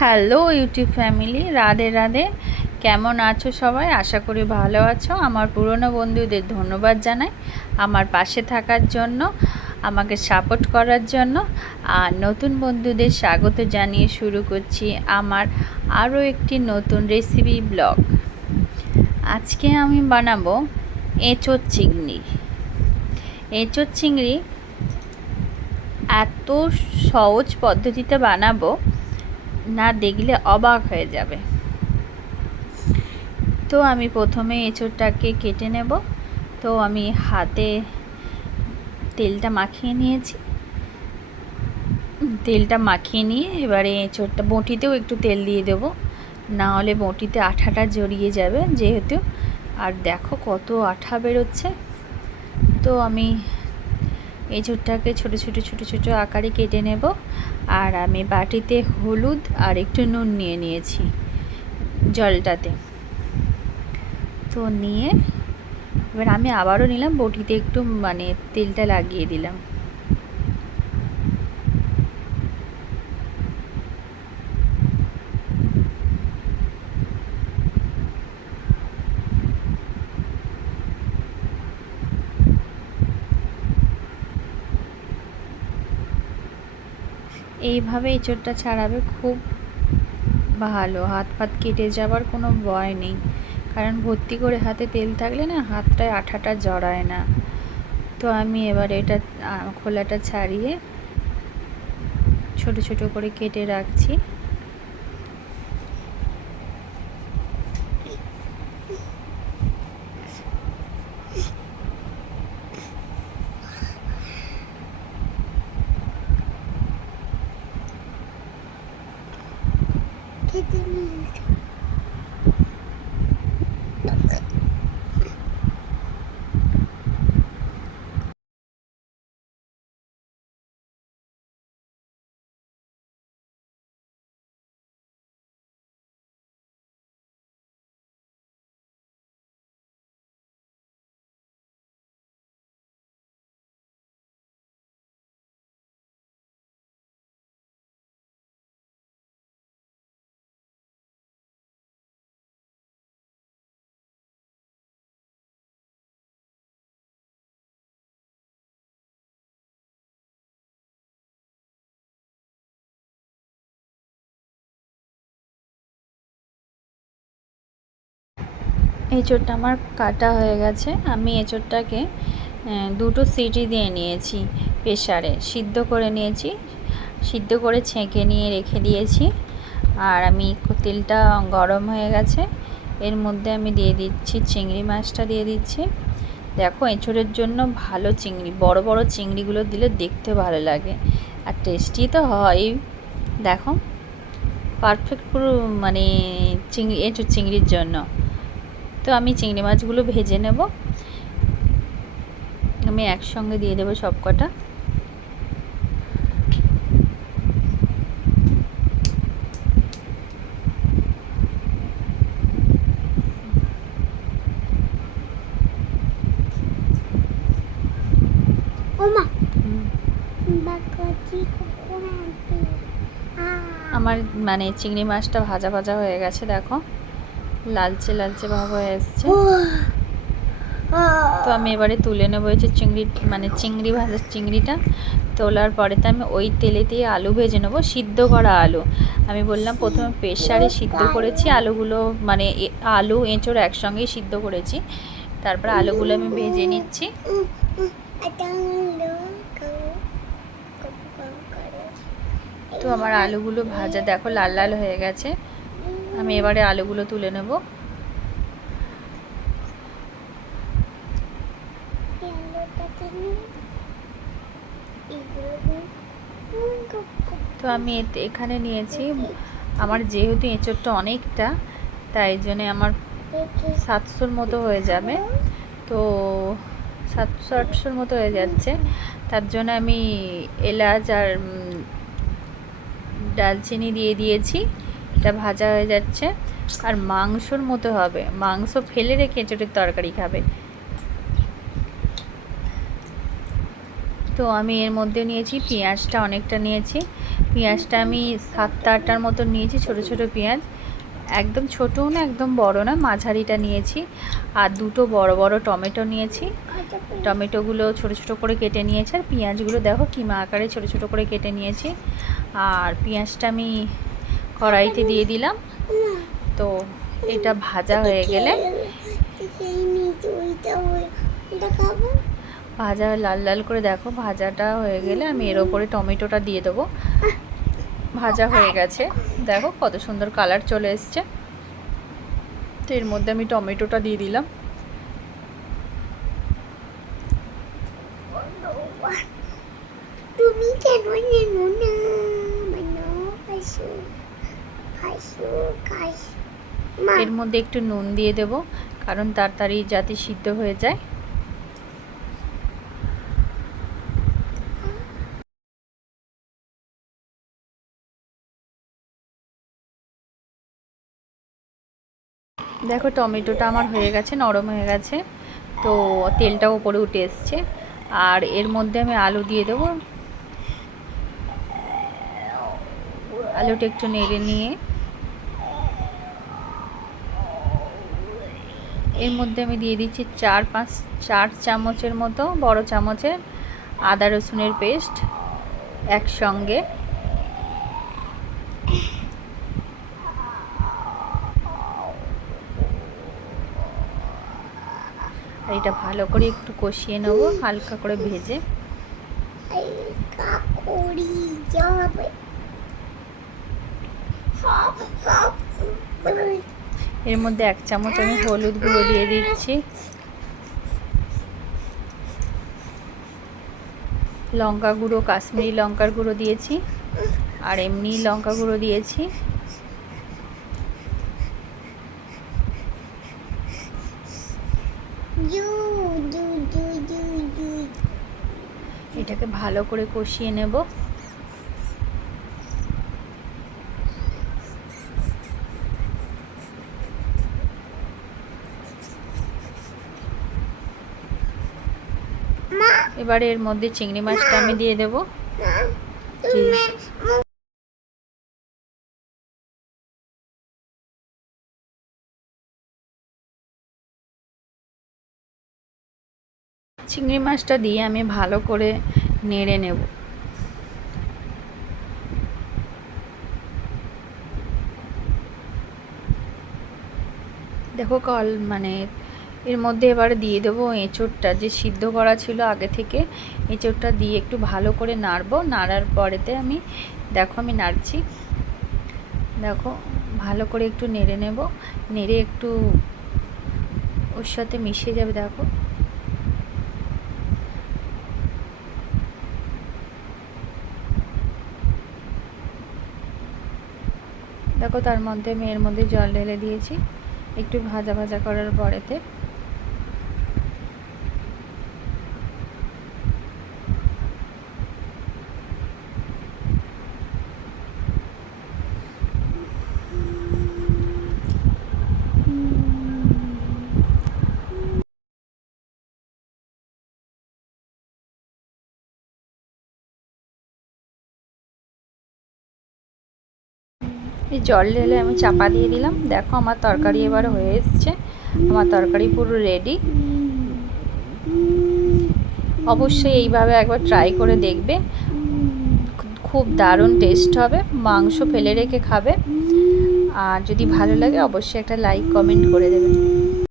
Hello YouTube family, Radhe Radhe. কেমন আছো সবাই? আশা করি ভালো আছো। আমার পুরনো বন্ধুদের ধন্যবাদ জানাই আমার পাশে থাকার জন্য, আমাকে সাপোর্ট করার জন্য। আর নতুন বন্ধুদের স্বাগত জানিয়ে শুরু করছি আমার আরও একটি নতুন রেসিপি ব্লগ। আজকে আমি বানাবো এঁচোড় চিংড়ি। এঁচোড় চিংড়ি এত সহজ পদ্ধতিতে বানাবো, না দেখলে অবাক হয়ে যাবে। তো আমি প্রথমে এঁচোড়টাকে কেটে নেব। তো আমি হাতে তেলটা মাখিয়ে নিয়েছি। তেলটা মাখিয়ে নিয়ে এবারে এঁচোড়টা, বঁটিতেও একটু তেল দিয়ে দেবো, না হলে বঁটিতে আঠাটা জড়িয়ে যাবে যেহেতু। আর দেখো কত আঠা বেরোচ্ছে। তো আমি এঁচোড়টাকে ছোটো ছোটো ছোটো ছোটো আকারে কেটে নেব। আর আমি বাটিতে হলুদ আর একটু নুন নিয়ে নিয়েছি জলটাতে। তো নিয়ে এবার আমি আবারও নিলাম, বটিতে একটু তেলটা লাগিয়ে দিলাম। এইভাবে এঁচোড়টা ছাড়াবে, খুব ভালো। হাত ফাত কেটে যাবার কোনো ভয় নেই, কারণ ভর্তি করে হাতে তেল থাকলে না হাতটায় আঠাটা জড়ায় না। তো আমি এবার এটা খোলাটা ছাড়িয়ে ছোট ছোট করে কেটে রাখছি। এঁচোড়টা আমার কাটা হয়ে গেছে। আমি এঁচোড়টাকে দুটো সিটি দিয়ে নিয়েছি, প্রেসারে সিদ্ধ করে নিয়েছি। সিদ্ধ করে ছেঁকে নিয়ে রেখে দিয়েছি। আর আমি তেলটা গরম হয়ে গেছে, এর মধ্যে আমি দিয়ে দিচ্ছি চিংড়ি মাছটা দিয়ে দিচ্ছি। দেখো, এঁচোড়ের জন্য ভালো চিংড়ি, বড় বড় চিংড়িগুলো দিলে দেখতে ভালো লাগে আর টেস্টি তো হয়। দেখো পারফেক্ট পুরো চিংড়ি, এঁচোড় চিংড়ির জন্য। তো আমি চিংড়ি মাছগুলো ভেজে নেব। আমি একসঙ্গে দিয়ে দেবো সব কটা। আমার চিংড়ি মাছটা ভাজা ভাজা হয়ে গেছে, দেখো লালচে লালচে ভাব হয়ে এসছে। তো আমি এবারে তুলে নেবো এই যে চিংড়ি ভাজা চিংড়িটা। তোলার পরে তো আমি ওই তেলেতেই আলু ভেজে নেবো, সিদ্ধ করা আলু। আমি বললাম প্রথমে প্রেসারে সিদ্ধ করেছি আলুগুলো, আলু এঁচোড় একসঙ্গেই সিদ্ধ করেছি। তারপর আলুগুলো আমি ভেজে নিচ্ছি। তো আমার আলুগুলো ভাজা দেখো লাল লাল হয়ে গেছে। আমি এবারে আলুগুলো তুলে নেব। তো আমি এখানে নিয়েছি, আমার যেহেতু এঁচোড়টা অনেকটা, তাই জন্যে আমার 700-র মতো হয়ে যাবে। তো 700-800-র মতো হয়ে যাচ্ছে। তার জন্য আমি এলাচ আর ডালচিনি দিয়ে দিয়েছি। এটা ভাজা হয়ে যাচ্ছে। আর মাংসর মতো হবে, মাংস ফেলে রেখে এঁচোড়ের তরকারি খাবে। তো আমি এর মধ্যে নিয়েছি পেঁয়াজটা অনেকটা নিয়েছি। পেঁয়াজটা আমি 7-8টার মতো নিয়েছি, ছোট ছোট পেঁয়াজ, একদম ছোটও না একদম বড় না, মাঝারিটা নিয়েছি। আর দুটো বড় বড় টমেটো নিয়েছি, টমেটোগুলো ছোট ছোট করে কেটে নিয়েছি। আর পেঁয়াজগুলো দেখো কিমা আকারে ছোট ছোট করে কেটে নিয়েছি। আর পেঁয়াজটা আমি কড়াইতে দিয়ে দিলাম। তো এটা ভাজা হয়ে গেলে, ভাজা লাল লাল করে দেখো ভাজাটা হয়ে গেলে আমি এর ওপরে টমেটোটা দিয়ে দেবো। ভাজা হয়ে গেছে, দেখো কত সুন্দর কালার চলে এসছে। তো এর মধ্যে আমি টমেটোটা দিয়ে দিলাম। তুমি কেন এর মধ্যে একটু নুন দিয়ে দেব, কারণ তাড়াতাড়ি যাতে সিদ্ধ হয়ে যায়। দেখো টমেটোটা আমার হয়ে গেছে, নরম হয়ে গেছে। তো তেলটাও উপরে উঠে এসছে। আর এর মধ্যে আমি আলু দিয়ে দেবো। আলুটা একটু নেড়ে নিয়ে এর মধ্যে আমি দিয়ে দিচ্ছি 4 চামচের মতো, বড় চামচের আদা রসুনের পেস্ট একসঙ্গে। আর এটা ভালো করে একটু কষিয়ে নেব, হালকা করে ভেজে। এর মধ্যে 1 চামচ আমি হলুদ গুঁড়ো দিয়ে দিচ্ছি, লঙ্কা গুঁড়ো, কাশ্মীরি লঙ্কার গুঁড়ো দিয়েছি, আর এমনি লঙ্কা গুঁড়ো দিয়েছি। এটাকে ভালো করে কষিয়ে নেব। এবারে এর মধ্যে চিংড়ি মাছটা আমি দিয়ে দেব। চিংড়ি মাছটা দিয়ে আমি ভালো করে নেড়ে নেব। দেখো এর মধ্যে এবারে দিয়ে দেবো এঁচোড়টা, যে সিদ্ধ করা ছিল আগে থেকে। এঁচোড়টা দিয়ে একটু ভালো করে নাড়বো। নাড়ার পরেতে আমি নাড়ছি, দেখো ভালো করে একটু নেড়ে নেব। নেড়ে একটু ওর সাথে মিশে যাবে। দেখো তার মধ্যে আমি এর মধ্যে জল ঢেলে দিয়েছি একটু ভাজা ভাজা করার পরেতে। এই জল ঢেলে আমি চাপা দিয়ে দিলাম। দেখো আমার তরকারি এবার হয়ে এসছে, আমার তরকারি পুরো রেডি। অবশ্যই এইভাবে একবার ট্রাই করে দেখবে, খুব দারুণ টেস্ট হবে। মাংস ফেলে রেখে খাবে। আর যদি ভালো লাগে অবশ্যই একটা লাইক কমেন্ট করে দেবে।